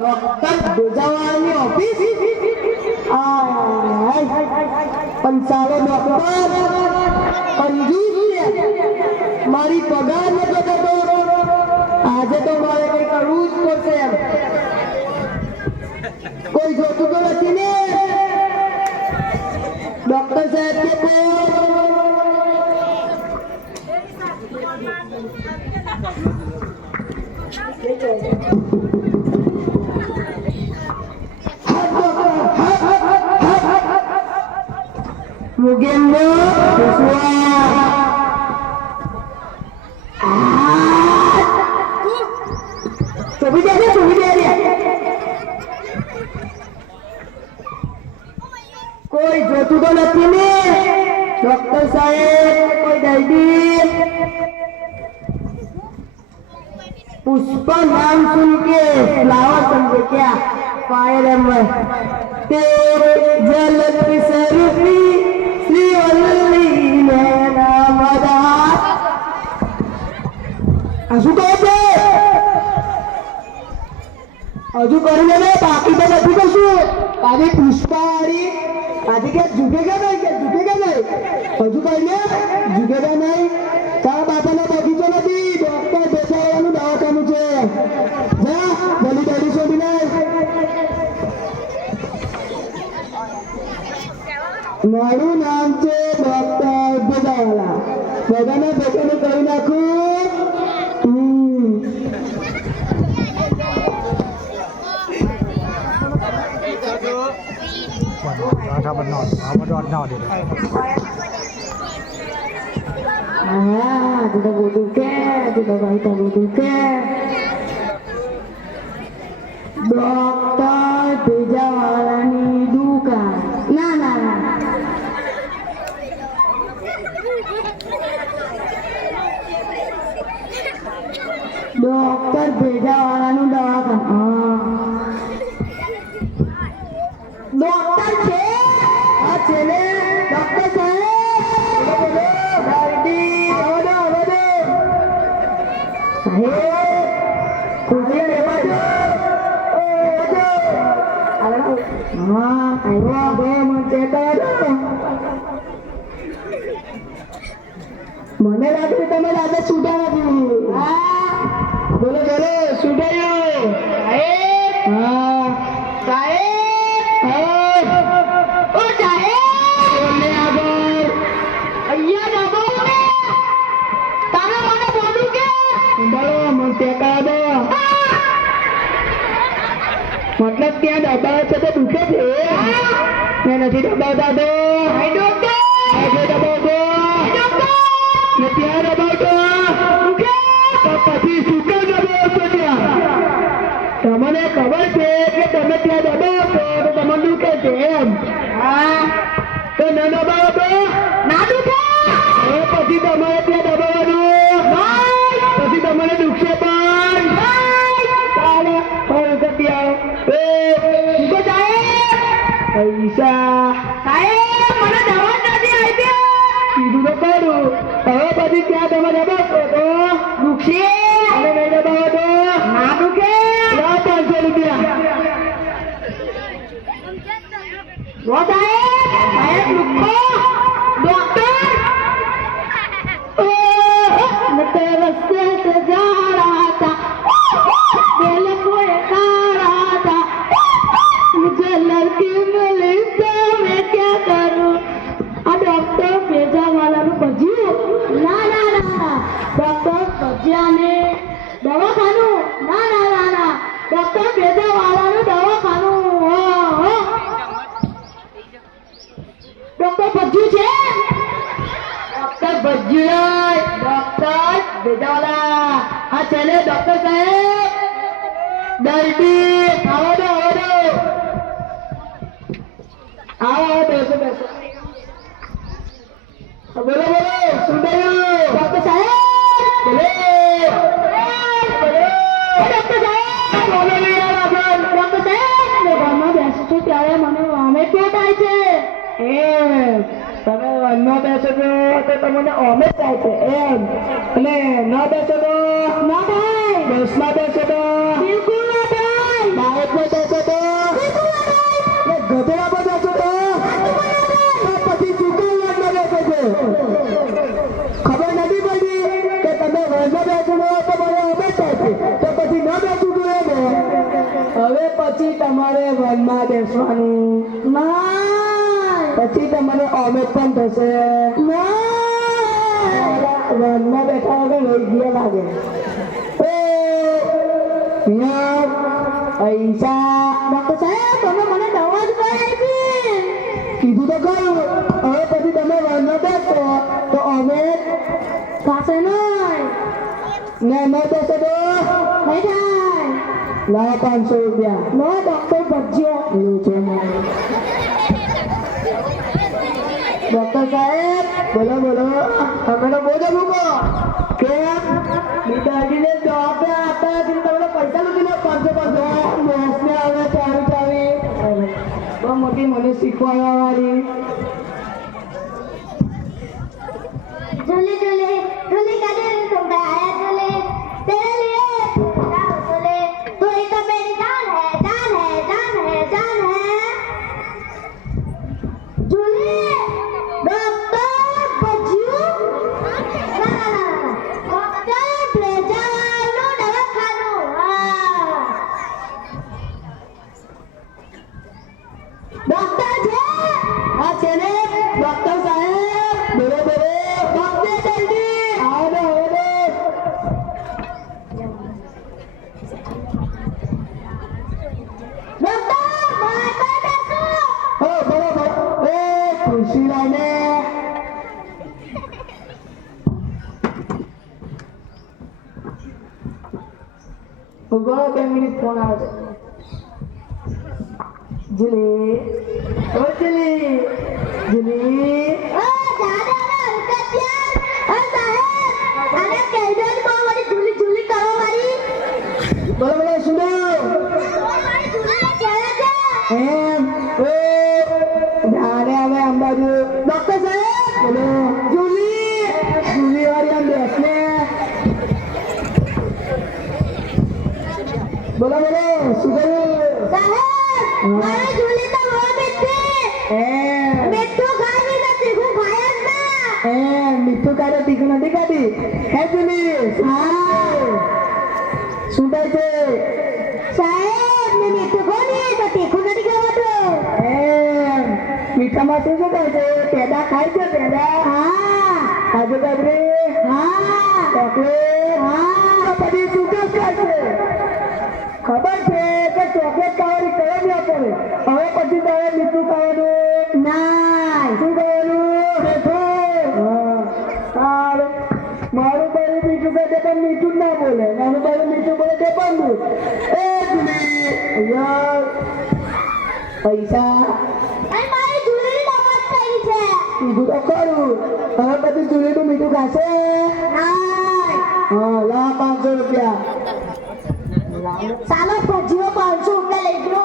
Doctor ભેજાવાળાની office પણ સારો doctor કંજૂસ છે. મારી પગાર નથી થતો. આજે તો મારે કંઈ કરવું જ પડશે. કોઈ જોતું તો નથી ને? ડોક્ટર સાહેબ કે Mugendo કોઈ જોતું તો નથી ને? ડોક્ટર સાહેબ કોઈ દર્દી पुष्पा नाम सुन के फ्लावर समझे क्या? फायर एम्बर तेरे जल सरफी श्री वल्ली नैना मदा हजू કહે છે હજુ કરીને ને બાકી તો નથી કશું. તારી પુષ્પાવાળી આજે કે ઝૂકેગા નહીં, કે ઝૂકેગા નહીં, હજુ કહીને ઝૂકેગા નહીં. તારા બાપાનો બગીચો નથી, ડોક્ટર બેસાડવાનું દવાખાનું છે. જા જલ્દી જલ્દી શોધી નાખ. મારું નામ છે ડોક્ટર ભેજાવાલા. બધાને ભેગાને કરી નાખું. Tidak butuh ke, tidak baik butuh ke. Dokter Bejawalani duka. Nah. Dokter Bejawalanu dawakana. Dokter છે આ છેલે ડોક્ટર સાહેબ ગાડી આવડો સાહેબ કુદે લેવાજો આવડો હા આવ્યો બે મને કરો. મને લાગે તમે આજે છૂટા નથી. હા બોલો બોલો છૂટાયો સાહેબ. હા સાહેબ મતલબ ત્યાં દબાવ છે તો દુખે છે. મેં નથી દબાવતા તો ત્યાં દબાવતો પછી શું કેમ દબાવ છો ત્યાં? તમને ખબર છે કે તમે ત્યાં દબાવશો તો તમને દુખે છે એમ. હા તો ન દબાવો તો ના દુખે. પછી તમારે ત્યાં દબાવવાનું, પછી તમને દુખશે પણ. પૈસા સાહેબ મને દવા નથી આપી. કીધું તો કરું. હવે પછી ત્યાં તમે દબાવશો તો દુખશે અને નહીં દબાવો તો ના દુખે. 500 રૂપિયા. સાહેબ દુખો ડોક્ટર રસ્તે से जा रहा था दिल को रहा था मुझे लड़की मिली तो मैं क्या करूं? आ डॉक्टर ભેજાવાલાનું ભજ્યું. ના ડોક્ટર ભજ્યાને દવાખાનું. ના ડોક્ટર ભેજાવાલાનું દવાખાનું. ડોક્ટર ભજ્યું છે. ડોક્ટર ભજ્યું ડોક્ટર ભેજાવાલા આ છેલ્લે ડોક્ટર સાહેબ દર્દી આવો બેસો બોલો શું થયું ડોક્ટર સાહેબ? ડોક્ટર સાહેબ ઘરમાં બેસું છું ત્યારે મને વોમિટ કેવું થાય છે? તમે વનમાં બેસો છો તો તમને વોમિટ થાય છે એમ. અને ન બેસો તો ના થાય. બસમાં બેસો તો બિલકુલ ના થાય. બાઇકમાં હવે પછી તમારે વનમાં બેસવાનું પછી તમારે ઓમેટ પણ થશે વનમાં બેઠા વગર લઈ ગયા લાગે પૈસા ડોક્ટર સાહેબ તમે મને દવા જ આપી કીધું તો ખરું હવે પછી તમે વનમાં બેસો તો ઓમેટ ખાશે નહીં ને ન બેસે તો નહીં થાય લાવ 500 રૂપિયા લો ડોક્ટર ભજ્યો એવું છે ડોક્ટર સાહેબ બોલો બોલો તમે તો બોલો મૂકો કેમ પિતાજીને જવાબ આપતા નથી તમને પૈસા નથી લો 500 મોસને આવે ચાવી ચાવી બહુ મોટી મને શીખવાડવા વાળી झूले झूले झूले का दिल तुम आया झूले तेरे लिए झूले तू ही तो मेरी जान है जान है जान है जान है झूले डॉक्टर बज्जू ना ना ना डॉक्टर ब्रेजानो दवाखानो डॉक्टर છે હા છે ને ડોક્ટર સાહેબ બોલો બોલો ડોક્ટર જલ્દી આવો આવો डॉक्टर मार कर बेसो હો બરાબર એ ખુશી લાઈને ઉભો 2 મિનિટ ફોન આવે છે જુલી ઓ જુલી જુલી ओ दादा ना हरकतियान ओ साहेब आने कैदन को मारी झूली झूली करो मारी બોલો બોલો સુનો मारी झूली ने चला जा એમ એ જાણે હવે અંબાજુ ડોક્ટર સાહેબ બોલો જુલી જુલી વાળી આમ બેસને બોલો બોલો શું કર્યું साहेब मारी झूली तो वो मिट्टी એમ मिट्टू खाई ना तीखू खाया ना એમ મીઠું કાઢે તીખું નથી કાઢી હે જુલી હા શું થાય છે साहेब ने मिट्टू को नहीं तो तीखू नहीं खावा तो એમ મીઠામાં શું શું થાય છે પેડા ખાય છે પેડા हाँ કાજુ કાબરી हाँ ચોકલેટ हाँ પછી શું શું ખાય છે ખબર છે કે ચોકલેટ ખાવાની કલમ ના પડે હવે પછી તારે મીઠું ખાવાનું नाइस શું ખાવાનું સારું મારું બારું મીઠું કહે પણ મીઠું જ ના બોલે મારું બારું મીઠું બોલે તે પણ બોલ એ જુલી યાર પૈસા अरे मारी झूली ने दवा सही है કીધું તો ખરું હવે પછી જુલીનું મીઠું ખાશે नाइस હા લા 500 રૂપિયા सालो भजियो 500 रुपया ले लो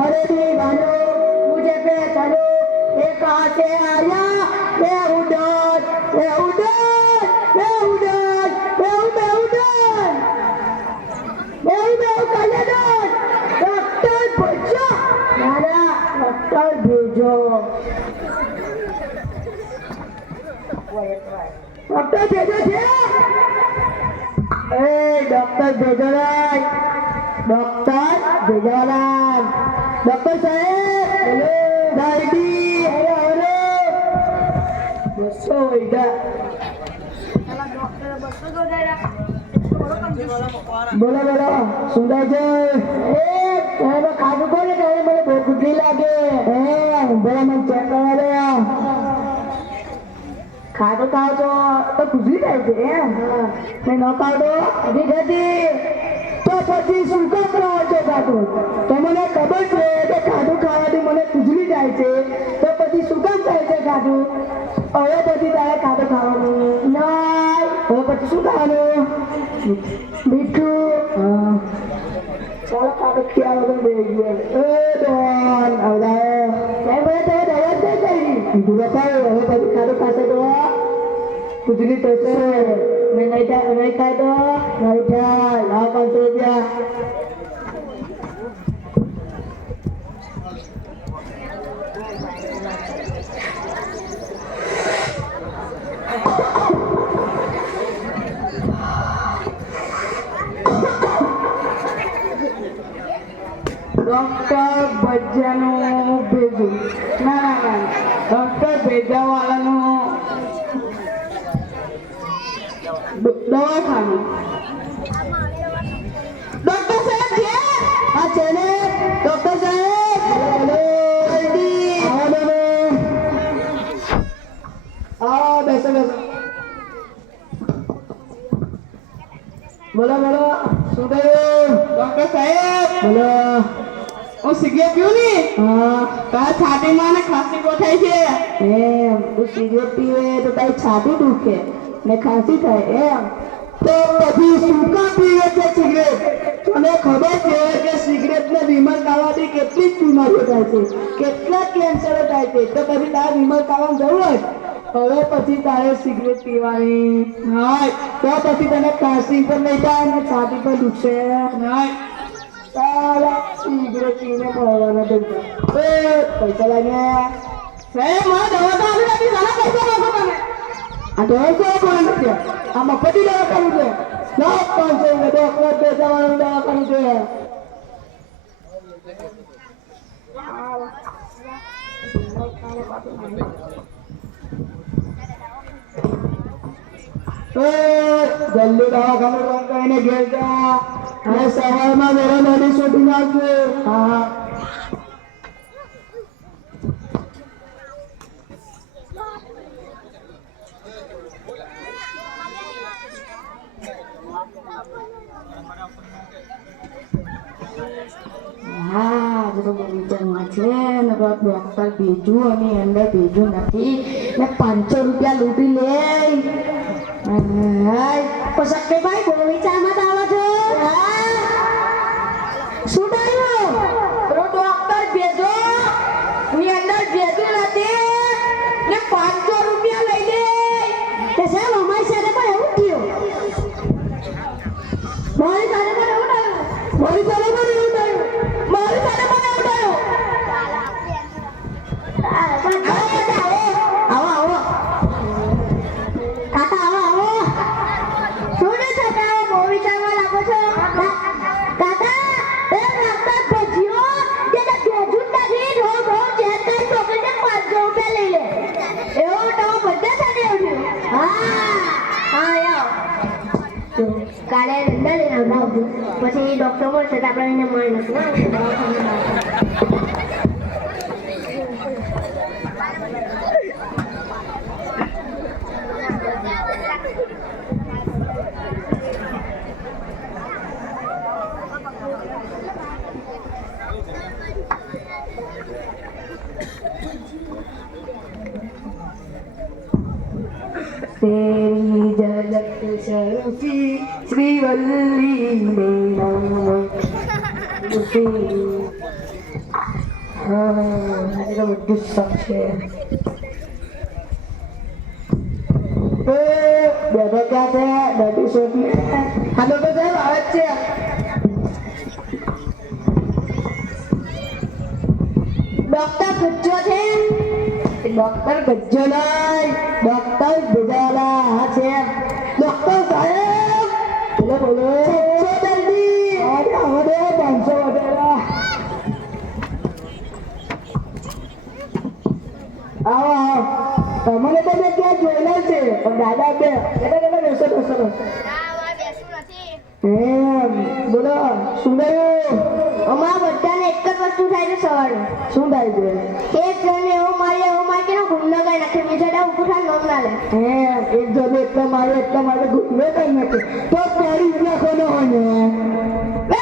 अरे दीवानो मुझे पहचानो ये कहाँ से आया मैं उड़ान मैं उड़ान मैं उड़ान मैं उड़ान मैं कल्याण डॉक्टर भेजो नाना डॉक्टर भेजो ડોક્ટર ભેજો છે એ ડોક્ટર ભેજો નહીં ડોક્ટર ભેજવાલા ડોક્ટર સાહેબ હેલો દાદી હેલો હેલો બસો વૈદા બોલો બોલો સુંદર છે એ તમે ખાધું કોને ત્યારે મને બહુ ગુટલી લાગે એ બોલો મને ચેક કરવા દે ખાધું ખાવ તો ખુશી થાય છે એમ ને ન ખાવ તો જતી તો પછી શું કામ કરાવો છો ખાધું તો મને ખબર છે કે ખાધું ખાવાથી મને ખુજલી થાય છે તો પછી શું કામ થાય છે ખાધું હવે પછી તારે ખાધું ખાવાનું નહીં હવે પછી શું ખાવાનું મીઠું ચાલો ખાધું ખ્યાલ વગર બે ગયા એ ડોન આવડાવો સાહેબ હવે તમે દવા જ નહીં કરી કીધું બતાવો હવે પછી ખાધું ખાશે તો ખુજલી થશે મેં નહીં ખાય તો નહીં થાય લાવ 500 રૂપિયા ભજીયાનું ભેજું ના ડૉક્ટર ભેજાવાળાનું દવાખાનું ડૉક્ટર સાહેબ છે હા છે ને ડૉક્ટર સાહેબ જલ્દી આવો બેસો બોલો શું થયું ડૉક્ટર સાહેબ બોલો હું સિગરેટ પીવું ને તારા છાતીમાં ને ખાંસી ગોઠાય છે એમ તું સિગરેટ પીવે તો તારી છાતી દુખે ને ખાંસી થાય એમ તો પછી શું કામ પીવે છે સિગરેટ તને ખબર છે કે સિગરેટને બીમાર કાઢવાથી કેટલી જ બીમારીઓ થાય છે કેટલા કેન્સરો થાય છે તો પછી તારે બીમાર કાઢવાની જરૂર હવે પછી તારે સિગરેટ પીવાની હા તો પછી તને ખાંસી પણ નહીં થાય ને છાતી પણ દુખશે નહીં તારા સિગરેટ પીને મળવાના પૈસા લાગે સાહેબ મારા દવા તો આપી ઘણા પૈસા માંગો તમે આ દવા કોઈ કોણ નથી આ મફતી દવા કરવું છે ના 500 ડોક્ટર પૈસાવાળું દવા કરવું છે જલ્દી દવાખાનું બંધ કરીને ઘેર જા અને સવારમાં વેરો નદી શોધી નાખજો હા ડોક્ટર ભેજું અને અંદર ભેજું નથી ને 500 રૂપિયા લૂંટી લે સક્કરભાઈ બોવીચામાં આવો છો શું થયું ડોક્ટર ભેજો ની અંદર ભેજું નથી ને 500 રૂપિયા લઈ લે તે સાહેબ અમારી સાથે પણ એવું થયું મારી સાથે પણ એવું થયું મારી સાથે પણ એવું થયું મારી સાથે પણ એવું થયું આવો કાકા આવો શું છે તમે બહુ વિચારવા લાગો છો કાકા એ ડોક્ટર ભજીયો કે ભેજું નથી રોજ ચેક કરી ચોકલેટ 500 રૂપિયા લઈ લે એવું તમે બધા સાથે આવ્યું હા કાલે રંડા લઈને આવજો પછી ડોક્ટર મળશે તો આપણે એને મળી નથી तेरी झलक शर्फी श्रीवल्ली હા બધું શોખ છે બેઠો ક્યાં છે બેઠી શોધી હા તો સાહેબ આવે જ છે ડોક્ટર ગુજ્જો છે ડોક્ટર ગજ્જો નહીં ડોક્ટર ભેજાવાલા હા છે ડોક્ટર સાહેબ બોલો જલ્દી હવે 500 વગેરા આવો તમને તો મેં ક્યાં જોયેલા છે પણ દાદા બે એટલે બેસો એમ બોલો શું થયું અમારા બધાને એક જ વસ્તુ થાય છે સવારે શું થાય છે એક જણને એવું મારે કે ગુંડો કઈ નાખે બીજા ઉભું થાય નોમ ના લે એક જણ એટલા મારે ગુંડો કઈ નાખે તો તારી નાખવાનો હોય ને